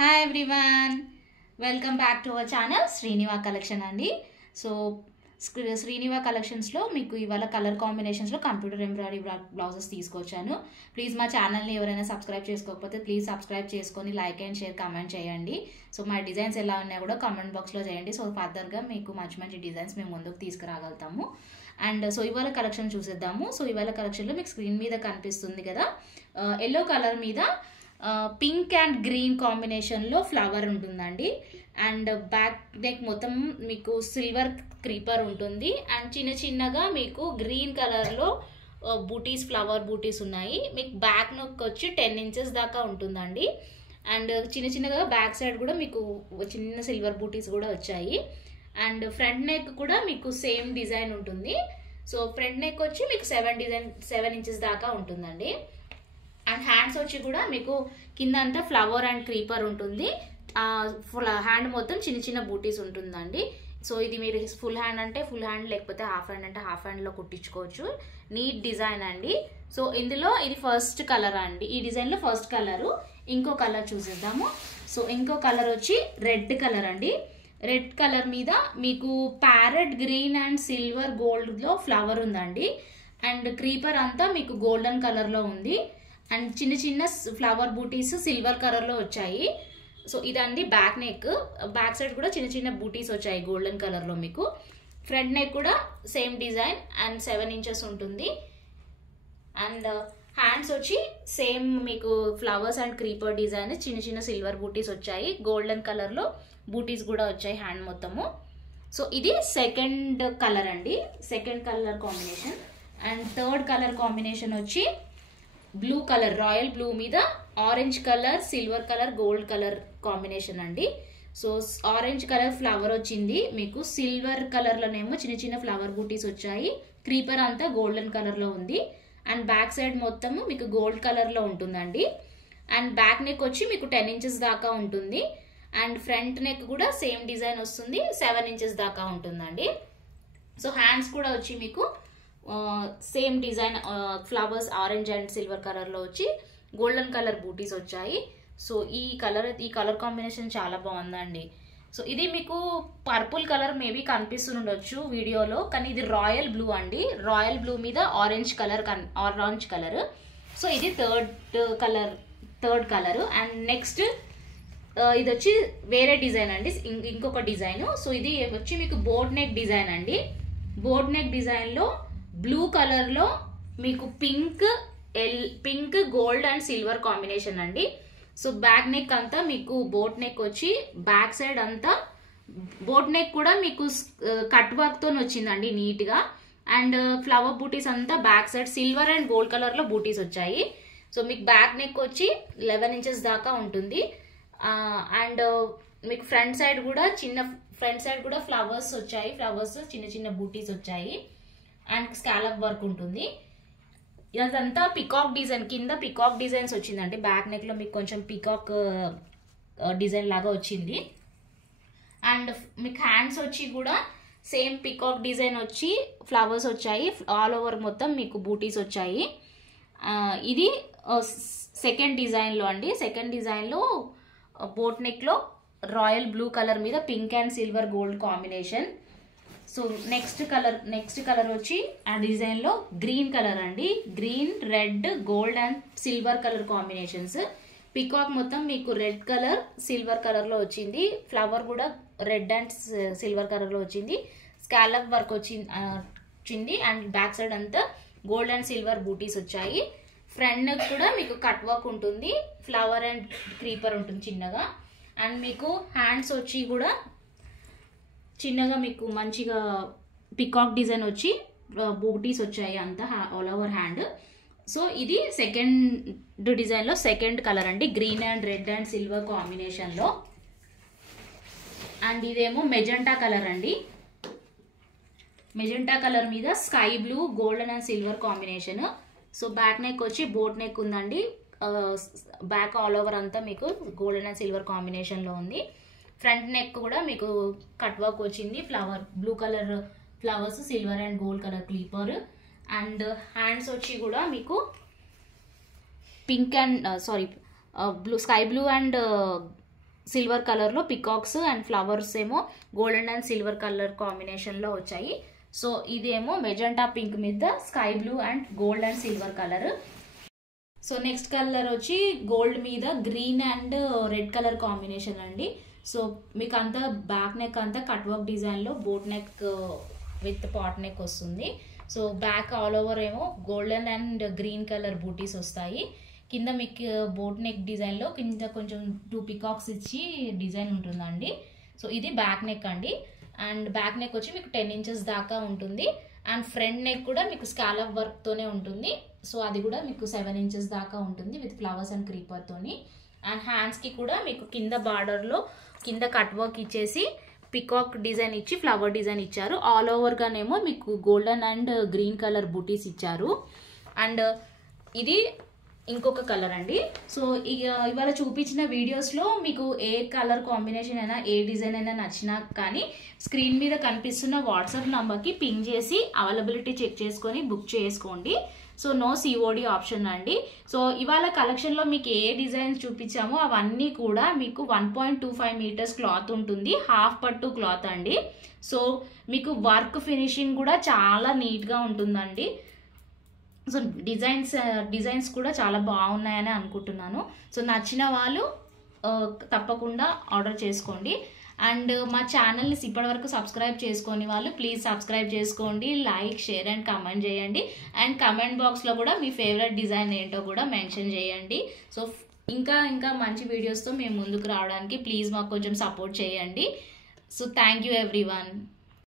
Hi everyone, welcome back to our channel Sriniva collection అండి. So Sriniva కలెక్షన్స్లో మీకు ఇవాళ కలర్ కాంబినేషన్స్లో కంప్యూటర్ ఎంబ్రాయిడరీ బ్లౌజెస్ తీసుకొచ్చాను. ప్లీజ్ మా ఛానల్ని ఎవరైనా సబ్స్క్రైబ్ చేసుకోకపోతే ప్లీజ్ సబ్స్క్రైబ్ చేసుకొని లైక్ అండ్ షేర్ కామెంట్ చేయండి. సో మా డిజైన్స్ ఎలా ఉన్నాయో కూడా కామెంట్ బాక్స్లో చేయండి. సో ఫర్దర్గా మీకు మంచి మంచి డిజైన్స్ మేము ముందుకు తీసుకురాగలుగుతాము. అండ్ సో ఇవాళ కలెక్షన్ చూసేద్దాము. సో ఇవాళ కలెక్షన్లో మీకు స్క్రీన్ మీద కనిపిస్తుంది కదా, ఎల్లో కలర్ మీద పింక్ అండ్ గ్రీన్ కాంబినేషన్లో ఫ్లవర్ ఉంటుందండి. అండ్ బ్యాక్ నెక్ మొత్తం మీకు సిల్వర్ క్రీపర్ ఉంటుంది. అండ్ చిన్న చిన్నగా మీకు గ్రీన్ కలర్లో బూటీస్, ఫ్లవర్ బూటీస్ ఉన్నాయి. మీకు బ్యాక్ నెక్ వచ్చి 10 ఇంచెస్ దాకా ఉంటుందండి. అండ్ చిన్న చిన్నగా బ్యాక్ సైడ్ కూడా మీకు చిన్న సిల్వర్ బూటీస్ కూడా వచ్చాయి. అండ్ ఫ్రంట్ నెక్ కూడా మీకు సేమ్ డిజైన్ ఉంటుంది. సో ఫ్రంట్ నెక్ వచ్చి మీకు 7 ఇంచెస్ దాకా ఉంటుందండి. అండ్ హ్యాండ్స్ వచ్చి కూడా మీకు కింద అంతా ఫ్లవర్ అండ్ క్రీపర్ ఉంటుంది. హ్యాండ్ మొత్తం చిన్న చిన్న బూటీస్ ఉంటుందండి. సో ఇది మీరు ఫుల్ హ్యాండ్ అంటే ఫుల్ హ్యాండ్, లేకపోతే హాఫ్ హ్యాండ్ అంటే హాఫ్ హ్యాండ్లో కుట్టించుకోవచ్చు. నీట్ డిజైన్ అండి. సో ఇందులో ఇది ఫస్ట్ కలర్ అండి. ఈ డిజైన్లో ఫస్ట్ కలరు. ఇంకో కలర్ చూసేద్దాము. సో ఇంకో కలర్ వచ్చి రెడ్ కలర్ అండి. రెడ్ కలర్ మీద మీకు ప్యారెట్ గ్రీన్ అండ్ సిల్వర్ గోల్డ్లో ఫ్లవర్ ఉందండి. అండ్ క్రీపర్ అంతా మీకు గోల్డెన్ కలర్లో ఉంది. అండ్ చిన్న చిన్న ఫ్లవర్ బూటీస్ సిల్వర్ కలర్లో వచ్చాయి. సో ఇదండి బ్యాక్ నెక్. బ్యాక్ సైడ్ కూడా చిన్న చిన్న బూటీస్ వచ్చాయి గోల్డెన్ కలర్లో మీకు. ఫ్రంట్ నెక్ కూడా సేమ్ డిజైన్ అండ్ 7 ఇంచెస్ ఉంటుంది. అండ్ హ్యాండ్స్ వచ్చి సేమ్ మీకు ఫ్లవర్స్ అండ్ క్రీపర్ డిజైన్, చిన్న చిన్న సిల్వర్ బూటీస్ వచ్చాయి. గోల్డెన్ కలర్లో బూటీస్ కూడా వచ్చాయి హ్యాండ్ మొత్తము. సో ఇది సెకండ్ కలర్ అండి, second colour combination. And third colour combination వచ్చి బ్లూ కలర్, రాయల్ బ్లూ మీద orange colour, silver colour, gold colour combination అండి. సో ఆరెంజ్ కలర్ ఫ్లవర్ వచ్చింది మీకు. సిల్వర్ కలర్లోనేమో చిన్న చిన్న ఫ్లవర్ బూటీస్ వచ్చాయి. క్రీపర్ అంతా గోల్డెన్ కలర్లో ఉంది. అండ్ బ్యాక్ సైడ్ మొత్తము మీకు గోల్డ్ కలర్లో ఉంటుందండి. అండ్ బ్యాక్ నెక్ వచ్చి మీకు 10 ఇంచెస్ దాకా ఉంటుంది. అండ్ ఫ్రంట్ నెక్ కూడా సేమ్ డిజైన్ వస్తుంది, 7 ఇంచెస్ దాకా ఉంటుందండి. సో హ్యాండ్స్ కూడా వచ్చి మీకు same design, flowers orange and silver కలర్లో వచ్చి గోల్డెన్ కలర్ బూటీస్ వచ్చాయి. సో ఈ కలర్ కాంబినేషన్ చాలా బాగుందండి. సో ఇది మీకు పర్పుల్ కలర్ మేబీ కనిపిస్తుండొచ్చు వీడియోలో, కానీ ఇది రాయల్ బ్లూ అండి. రాయల్ బ్లూ మీద ఆరెంజ్ కలర్. సో ఇది థర్డ్ కలర్. అండ్ నెక్స్ట్ ఇది వచ్చి వేరే డిజైన్ అండి, ఇంకొక డిజైన్. సో ఇది వచ్చి మీకు బోట్ నెక్ డిజైన్ అండి. బోట్ నెక్ డిజైన్లో బ్లూ కలర్లో మీకు pink gold and silver combination అండి. సో బ్యాక్ నెక్ అంతా మీకు బోట్ నెక్ వచ్చి బ్యాక్ సైడ్ అంతా బోట్ నెక్ కూడా మీకు కట్ వర్క్ తో వచ్చిందండి నీట్గా. అండ్ ఫ్లవర్ బూటీస్ అంతా back side silver and gold కలర్లో బూటీస్ వచ్చాయి. సో మీకు బ్యాక్ నెక్ వచ్చి 11 ఇంచెస్ దాకా ఉంటుంది. అండ్ మీకు ఫ్రంట్ సైడ్ కూడా ఫ్లవర్స్ వచ్చాయి. ఫ్లవర్స్ చిన్న చిన్న బూటీస్ వచ్చాయి. అండ్ స్కాలప్ వర్క్ ఉంటుంది. ఇదంతా పికాక్ డిజైన్, కింద పికాక్ డిజైన్స్ వచ్చిందండి. బ్యాక్ నెక్ లో మీకు కొంచెం పికాక్ డిజైన్ లాగా వచ్చింది. అండ్ మీకు హ్యాండ్స్ వచ్చి కూడా సేమ్ పికాక్ డిజైన్ వచ్చి ఫ్లవర్స్ వచ్చాయి. ఆల్ ఓవర్ మొత్తం మీకు బూటీస్ వచ్చాయి. ఇది సెకండ్ డిజైన్లో అండి. సెకండ్ డిజైన్లో బోట్ నెక్లో రాయల్ బ్లూ కలర్ మీద pink and silver gold combination. So next colour వచ్చి ఆ డిజైన్లో గ్రీన్ కలర్ అండి. Green, red, gold and silver colour combinations. Peacock మొత్తం మీకు రెడ్ కలర్, సిల్వర్ కలర్లో వచ్చింది. ఫ్లవర్ కూడా రెడ్ అండ్ సిల్వర్ కలర్లో వచ్చింది. స్కాలప్ వర్క్ వచ్చింది. అండ్ బ్యాక్ సైడ్ అంతా గోల్డ్ అండ్ సిల్వర్ బూటీస్ వచ్చాయి. ఫ్రంట్ కూడా మీకు కట్ వర్క్ ఉంటుంది, ఫ్లవర్ అండ్ క్రీపర్ ఉంటుంది చిన్నగా. అండ్ మీకు హ్యాండ్స్ వచ్చి కూడా చిన్నగా మీకు మంచిగా పికాక్ డిజైన్ వచ్చి బూటీస్ వచ్చాయి అంతా ఆల్ ఓవర్ హ్యాండ్. సో ఇది సెకండ్ డిజైన్లో సెకండ్ కలర్ అండి, green and red and silver కాంబినేషన్లో. అండ్ ఇదేమో మెజెంటా కలర్ అండి. మెజెంటా కలర్ మీద sky blue, golden and silver combination. So back neck వచ్చి బోట్ నెక్ ఉందండి. బ్యాక్ ఆల్ ఓవర్ అంతా మీకు గోల్డెన్ అండ్ సిల్వర్ కాంబినేషన్లో ఉంది. ఫ్రంట్ నెక్ కూడా మీకు కట్ వర్క్ వచ్చింది. Blue colour flowers, silver and gold colour creeper. And hands వచ్చి కూడా మీకు pink and sky blue and silver కలర్లో పికాక్స్ అండ్ ఫ్లవర్స్ ఏమో గోల్డెన్ అండ్ సిల్వర్ కలర్ కాంబినేషన్లో వచ్చాయి. సో ఇదేమో మెజెంటా పింక్ మీద sky blue and gold and silver colour. So next colour వచ్చి గోల్డ్ మీద green and red colour combination అండి. So మీకు అంతా బ్యాక్ నెక్ అంతా కట్ వర్క్ డిజైన్లో boat neck with pot neck వస్తుంది. సో బ్యాక్ ఆల్ ఓవర్ ఏమో గోల్డెన్ అండ్ గ్రీన్ కలర్ బూటీస్ వస్తాయి. కింద మీకు బోట్ నెక్ డిజైన్లో కింద కొంచెం 2 పికాక్స్ ఇచ్చి డిజైన్ ఉంటుందండి. సో ఇది బ్యాక్ నెక్ అండి. అండ్ బ్యాక్ నెక్ వచ్చి మీకు 10 ఇంచెస్ దాకా ఉంటుంది. అండ్ ఫ్రంట్ నెక్ కూడా మీకు స్కాలప్ వర్క్తోనే ఉంటుంది. సో అది కూడా మీకు 7 ఇంచెస్ దాకా ఉంటుంది విత్ ఫ్లవర్స్ అండ్ క్రీపర్తోని. అండ్ హ్యాండ్స్కి కూడా మీకు కింద బార్డర్లో కింద కట్ వర్క్ ఇచ్చేసి పికాక్ డిజైన్ ఇచ్చి ఫ్లవర్ డిజైన్ ఇచ్చారు. ఆల్ ఓవర్గానేమో మీకు గోల్డెన్ అండ్ గ్రీన్ కలర్ బూటీస్ ఇచ్చారు. అండ్ ఇది ఇంకొక కలర్ అండి. సో ఇవాళ చూపించిన వీడియోస్లో మీకు ఏ కలర్ కాంబినేషన్ అయినా ఏ డిజైన్ అయినా నచ్చినా కానీ స్క్రీన్ మీద కనిపిస్తున్న వాట్సాప్ నంబర్కి పింగ్ చేసి అవైలబిలిటీ చెక్ చేసుకొని బుక్ చేసుకోండి. సో నో సిఓడి ఆప్షన్ అండి. సో ఇవాళ కలెక్షన్లో మీకు ఏ డిజైన్స్ చూపించామో అవన్నీ కూడా మీకు 1.25 మీటర్స్ క్లాత్ ఉంటుంది. హాఫ్ పట్టు క్లాత్ అండి. సో మీకు వర్క్ ఫినిషింగ్ కూడా చాలా నీట్గా ఉంటుందండి. సో డిజైన్స్ కూడా చాలా బాగున్నాయని అనుకుంటున్నాను. సో నచ్చిన వాళ్ళు తప్పకుండా ఆర్డర్ చేసుకోండి. అండ్ మా ఛానల్ని ఇప్పటివరకు సబ్స్క్రైబ్ చేసుకొని వాళ్ళు ప్లీజ్ సబ్స్క్రైబ్ చేసుకోండి, లైక్, షేర్ అండ్ కమెంట్ చేయండి. అండ్ కమెంట్ బాక్స్లో కూడా మీ ఫేవరెట్ డిజైన్ ఏంటో కూడా మెన్షన్ చేయండి. సో ఇంకా మంచి వీడియోస్తో మేము ముందుకు రావడానికి ప్లీజ్ మాకు కొంచెం సపోర్ట్ చేయండి. So thank you everyone.